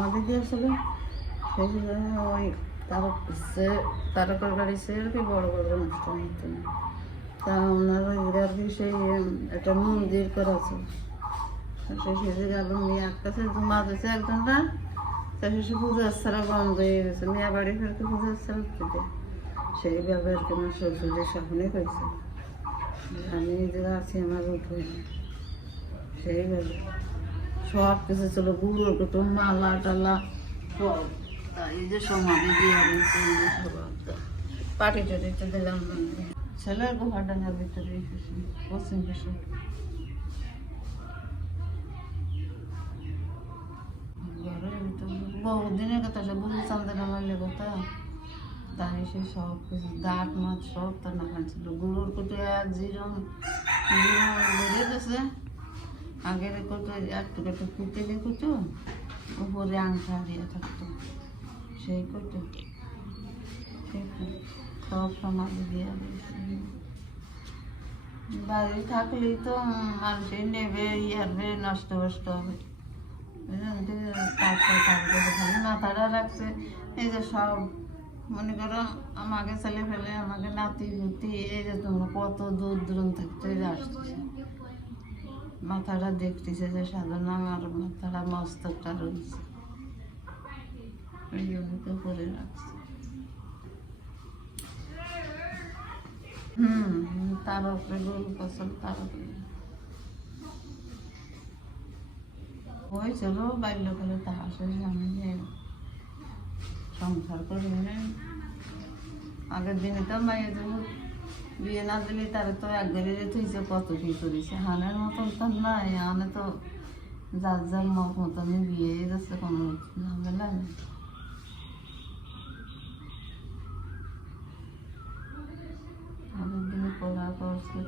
মাঝে দিয়েছিল সেই জন্য ওই তারকার গাড়ি সে আর কি বড় বড় অনুষ্ঠান হতো না। তা ওনার ওই আর সেই একটা মন্দির করা আছে। সেই সেজে গেল, মেয়ে আটকাছে জমা দিয়েছে একজনটা। তা শেষে পূজার ছাড়া বন্ধ হয়ে গেছে। মেয়া বাড়ি ফেরতে পূজার ছাড়া খেতে সেইভাবে আর কি আমার শ্বশুরের স্বপ্নে হয়েছে। আমি যে আছি আমার উঠে সেইভাবে। সব কিছু ছিল, গুঁড়ো কুটুম মালা টালা, সব। এই যে সমাধি দিয়ে পাটি টাটিতে দিলাম ছেলের গুহা ডাঙ্গার ভিতরে পশ্চিম পাশে। বহুদিনের কথা সব বুঝে চান্দের আমার কথা তাই সে সব কিছু, দাঁত মাছ সব তার না ছিল। গুঁড়োর কুটে জিরম বেরিয়ে গেছে। আগের কত একটু একটু কুটো উপরে আংটা দিয়ে থাকতো। সেই সেই সব সমাধি দিয়ে। বাড়ি থাকলেই তো মানুষের নেবে, ইয়ারবে, নষ্ট কষ্ট হবে? তো মাথাটা রাখছে। এই যে সব, মনে করো, আমাকে ছেলে ফেলে, আমাকে নাতি গুতি এই যে তোমরা কত দূর দূরান্ত আসতেছে মাথাটা দেখতেছে যে সাধনা আমার মাথাটা মস্তকটা রয়েছে। তো করে হুম, তার উপরে তার উপরে হয়েছিল বাল্যকালে তাহার সাথে আমি সংসার করি আগের দিনে তো মায়ের বিয়ে না দিলে তারা তো একবারে থইছে কত কি করেছে হানের মতন তো নাই, হানে তো যার যার মত মতনই বিয়ে যাচ্ছে, কোনো ঝামেলা নেই। আগের দিনে পড়া করছে